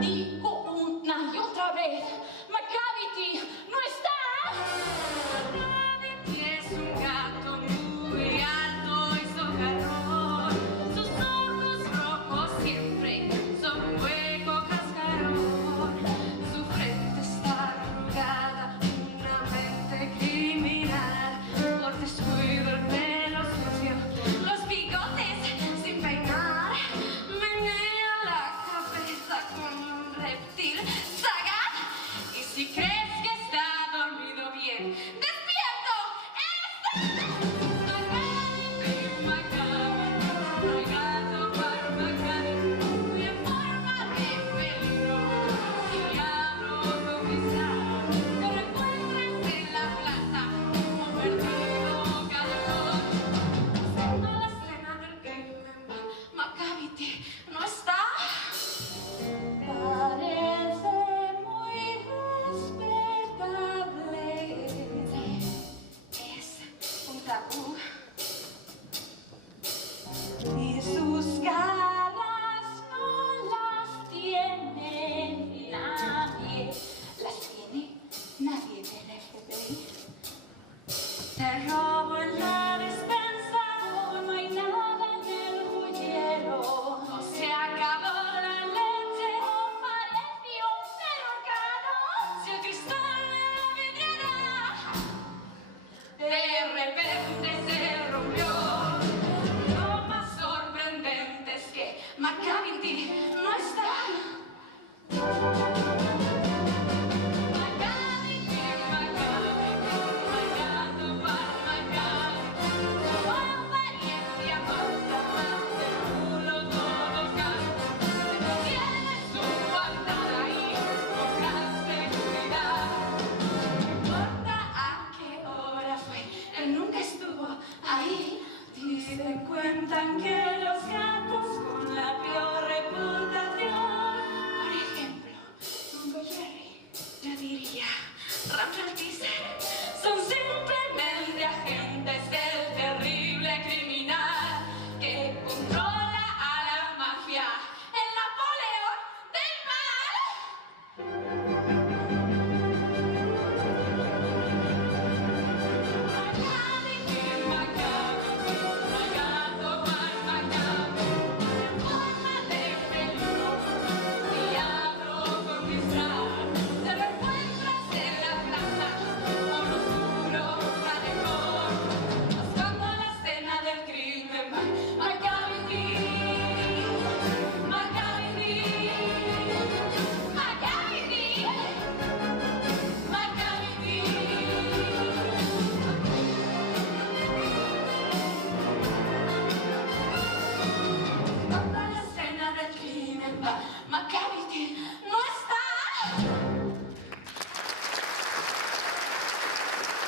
Digo una y otra vez, Macavity no está. Macavity es un gato muy alto y socarrón. Sus ojos rojos siempre son un hueco cascarón. Su frente está arrugada, una mente criminal. Por descuido el pelo sucio, los bigotes sin peinar. Menea la cabeza como un reptil sagaz. Y si crees que está dormido bien, ¡despierto! Macavity, Macavity, gato para Macavity, muy en forma de peligro. Y diablo confesar, te lo encuentres en la plaza como perdido calefón. A la escena del crimen, Macavity no está. Parece muy respetable. Es un tabú. Y sus garras no las tiene nadie. Las tiene nadie del FBI. Te robo en la despensa, no hay nada en el joyero. O se acabó la leche, O pareció pero caro. si el cristal de la vidriera de repente se rompió. Lo más sorprendente es que Macavity no está. Macavity, Macavity, gato para Macavity, su apariencia muestra más del culo todo canto. Tiene su guardada y poca seguridad. No importa a qué hora fue, él nunca estuvo ahí. Dicen, cuentan que los